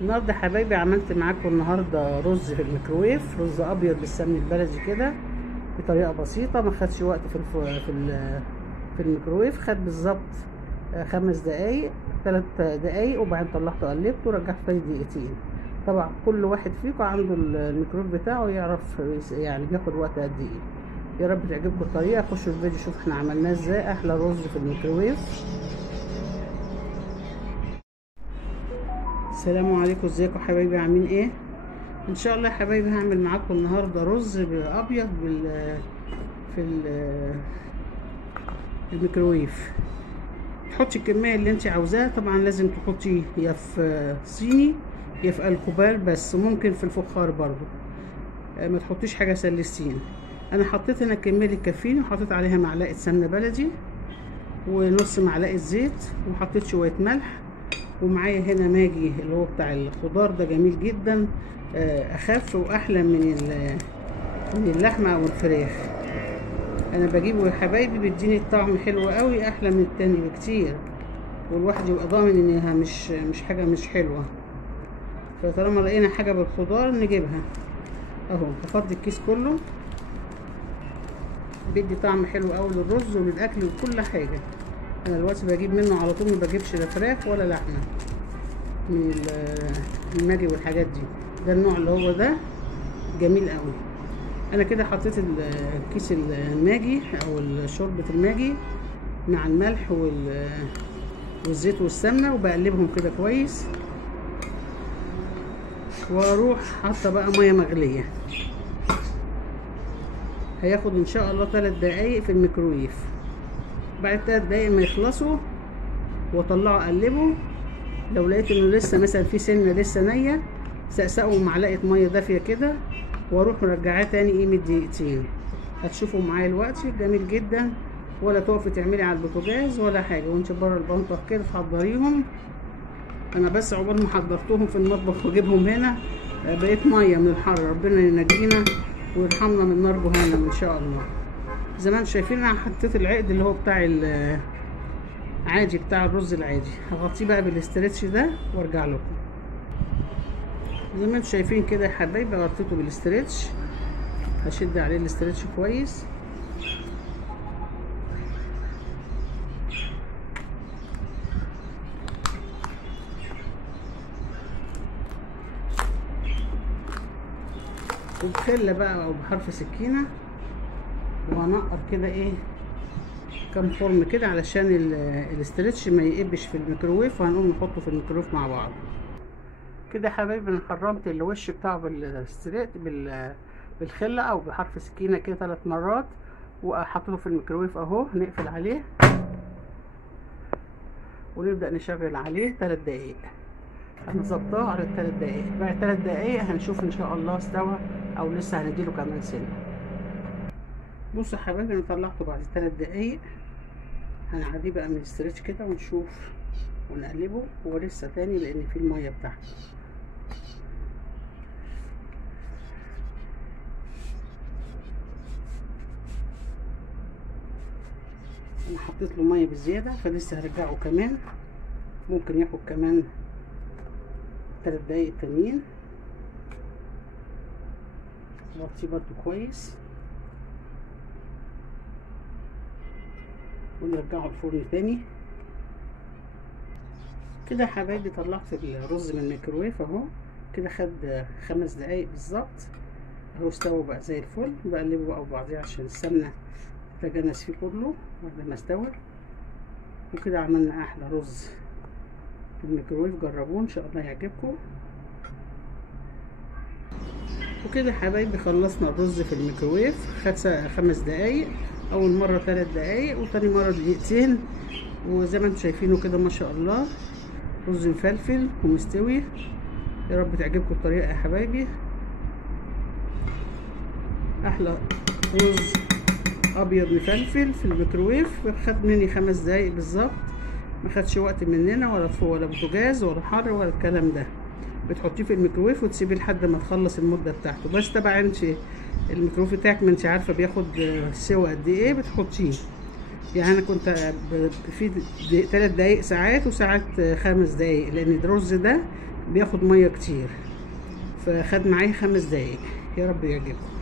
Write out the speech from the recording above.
النهارده يا حبايبي عملت معاكم النهارده رز في الميكروويف، رز ابيض بالسمن البلدي كده بطريقه بسيطه، ما خدش وقت في الميكروويف. خد بالظبط 5 دقايق، 3 دقايق، وبعدين طلعته قلبته ورجعت تاني دقيقتين. طبعا كل واحد فيكم عنده الميكروويف بتاعه يعرف يعني بياخد وقت قد ايه. يا رب تعجبكم الطريقه. خشوا الفيديو شوفوا احنا عملناه ازاي، احلى رز في الميكروويف. السلام عليكم، ازيكم حبايبي، عاملين ايه؟ ان شاء الله يا حبايبي هعمل معاكم النهارده رز ابيض في الميكروويف. تحطي الكميه اللي انت عاوزاها، طبعا لازم تحطي يا في صيني يا في الكوبال، بس ممكن في الفخار برضو. ما تحطيش حاجه سلستين. انا حطيت هنا الكميه اللي تكفيني، وحطيت عليها معلقه سمنه بلدي ونص معلقه زيت، وحطيت شويه ملح، ومعايا هنا ماجي اللي هو بتاع الخضار ده، جميل جدا، اخف واحلى من اللحمه او الفراخ. انا بجيبه يا حبايبي بيديني طعم حلو قوي، احلى من التاني بكتير، والواحد يبقى ضامن انها مش حاجه مش حلوه. فطالما لقينا حاجه بالخضار نجيبها. اهو هفضي الكيس كله، بيدي طعم حلو قوي للرز وللاكل وكل حاجه. انا دلوقتي بجيب منه على طول، ما بجيبش لا فراخ ولا لحمه من الماجي والحاجات دي. ده النوع اللي هو ده جميل قوي. انا كده حطيت كيس الماجي او شوربه الماجي مع الملح والزيت والسمنه، وبقلبهم كده كويس، واروح حاطه بقى ميه مغليه. هياخد ان شاء الله 3 دقايق في الميكرويف. بعد 3 دقايق ما يخلصوا واطلعه اقلبه. لو لقيت انه لسه مثلا في سنه لسه نيه، سقسقه معلقه ميه دافيه كده، واروح مرجعاه تاني قيمه دقيقتين. هتشوفوا معايا دلوقتي جميل جدا، ولا تقفي تعملي على البوتاجاز ولا حاجه وانت بره المطبخ كده تحضريهم. انا بس عقبال ما حضرتهم في المطبخ واجيبهم هنا بقيت ميه من الحر. ربنا ينجينا ويرحمنا من نار جهنم ان شاء الله. زي ما انتم شايفين انا حطيت العقد اللي هو بتاع عادي، بتاع الرز العادي. هغطيه بقى بالاسترتش ده وارجع لكم. زي ما انتم شايفين كده يا حبايبي غطيته بالاسترتش. هشد عليه الاسترتش كويس. وبخله بقى او بحرف سكينه، وهنقر كده ايه كام خرم كده علشان الاسترتش ما يقبش في الميكروويف، وهنقوم نحطه في الميكروويف مع بعض كده يا حبايبي. انا خرمت الوش بتاعه بالخله او بحرف سكينه كده 3 مرات، وحطيته في الميكروويف اهو. نقفل عليه ونبدا نشغل عليه 3 دقايق. انا ظبطاه على 3 دقايق. بعد 3 دقايق هنشوف ان شاء الله استوى او لسه هنديله كمان سنه. بصوا يا حبايبي انا طلعته بعد 3 دقايق. هنعديه بقى من الاسترتش كده ونشوف ونقلبه. هو لسه تاني لان فيه الميه بتاعته. انا حطيت له ميه بزياده فلسه هرجعه كمان، ممكن ياخد كمان 3 دقايق تانيين. نغطيه برضو كويس ونرجعه الفرن تاني كده يا حبايبي. طلعت الرز من الميكروويف اهو كده، خد 5 دقايق بالظبط اهو. استوى بقى زي الفل. بقلبه بقى ببعضيه عشان السمنه تتجانس فيه كله بعد ما استوى. وكده عملنا احلى رز في الميكروويف. جربوه ان شاء الله يعجبكم. وكده يا حبايبي خلصنا الرز في الميكروويف. خد 5 دقايق، اول مره 3 دقايق وتاني مره دقيقتين. وزي ما انتم شايفينه كده ما شاء الله رز مفلفل ومستوي. يا رب تعجبكم الطريقه يا حبايبي. احلى رز ابيض مفلفل في الميكروويف. خد مني 5 دقايق بالظبط، ما خدش وقت مننا ولا بوتاجاز ولا حر ولا الكلام ده. بتحطيه في الميكروويف وتسيبيه لحد ما تخلص المده بتاعته. بس طبعا انت الميكروويف بتاعك ما انت عارفه بياخد سوا قد ايه بتحطيه. يعني انا كنت في 3 دقايق ساعات، وساعات 5 دقايق، لان الرز ده بياخد ميه كتير، فخد معايا 5 دقايق. يا رب يعجبكم.